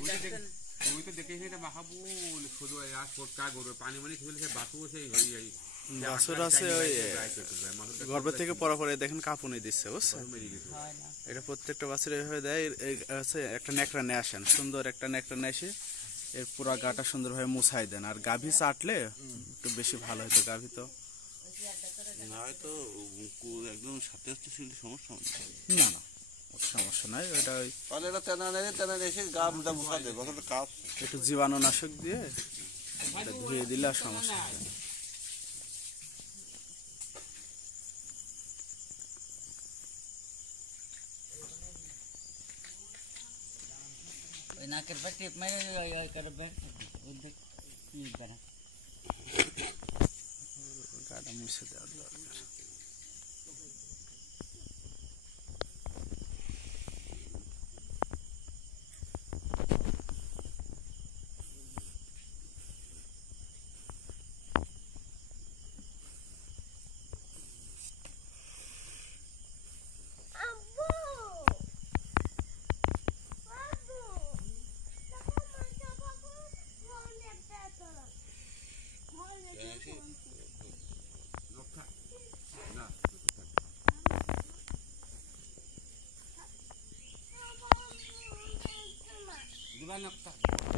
তুমি তো দেখে এটা মাহাবুল শুধু আর ছোটকা গরু পানি মানে খেলে সে বাসু সেই হই এই বাছুর আছে ওই গর্ভের থেকে পরে পরে দেখেন কাঁপুনি দিচ্ছে বুঝছেন। এটা প্রত্যেকটা বাছুর এইভাবে দেয়। আছে একটা নেকড়া নিয়ে আসেন, সুন্দর একটা নেকড়া নিয়ে এসে এর পুরা গাটা সুন্দরভাবে মুছাই দেন। আর গাভী চাটলে একটু বেশি ভালো হতো। গাভী তো হয়তো একদম সাথে সাথে ছিল সমস্যা না না সমস্যা নাই। ওটা ওই একটু জীবাণুনাশক দিয়ে ধুয়ে দিলে আর সমস্যা হবে না। নাকের পর টিপ মেরে করবে গাটা মুছে দেওয়ার দরকার।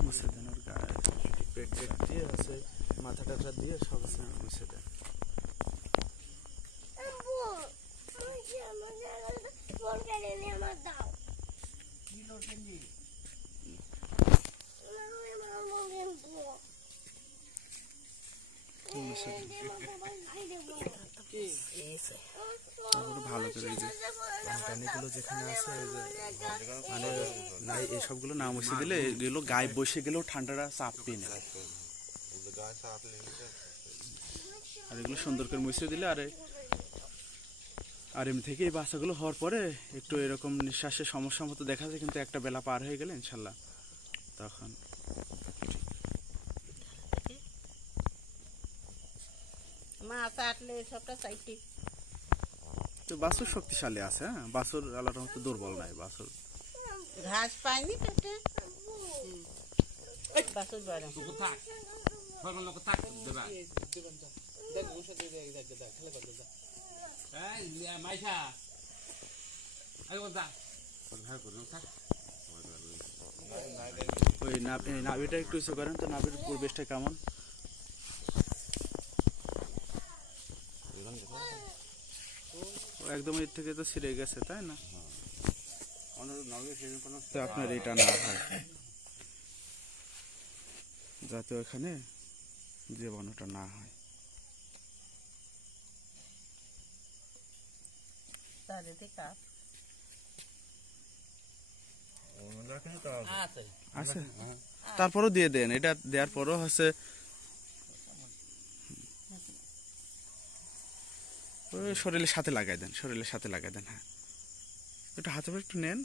মুছে দেন ওর গায়ে পেট টেট দিয়ে আছে মাথা টাথা দিয়ে সব মুছে দেন। ভালো করে এই যে পানিগুলো যেখানে আছে মানে নাই এসবগুলো না মুছে দিলে এগুলো গায়ে বসে গেলেও ঠান্ডাটা চাপবে না। আর এগুলো সুন্দর করে মুছে দিলে আর এমনি থেকে এই বাচ্চাগুলো হওয়ার পরে একটু এরকম নিঃশ্বাসের সমস্যার মতো দেখা যায়, কিন্তু একটা বেলা পার হয়ে গেলে ইনশাল্লাহ তখন তো বাছুর শক্তিশালী আছে। হ্যাঁ বাছুর আল্লাহর রহমতে দুর্বল নাই। বাছুর ঘাস পাইনি পেটে বাছুর বড় থাক ফরমান লোক থাক দেবা দেখ ওষুধ দিয়ে দেখ খেলে কর দেবা এই মাইশা আই ওদা ভাই করুন থাক ওই নাভিটা একটু ইস্যু করেন তো। নাভির পরিবেশটা কেমন? একদম এর থেকে তো ছিঁড়ে গেছে তাই না? তো আপনার এটা না হয় যাতে ওখানে জীবাণুটা না হয়। আচ্ছা তারপরও দিয়ে দেন। এটা দেওয়ার পরও হচ্ছে শরীরের সাথে লাগাই দেন। শরীরের সাথে লাগাই দেন। হ্যাঁ এটা হাতে একটু নেন।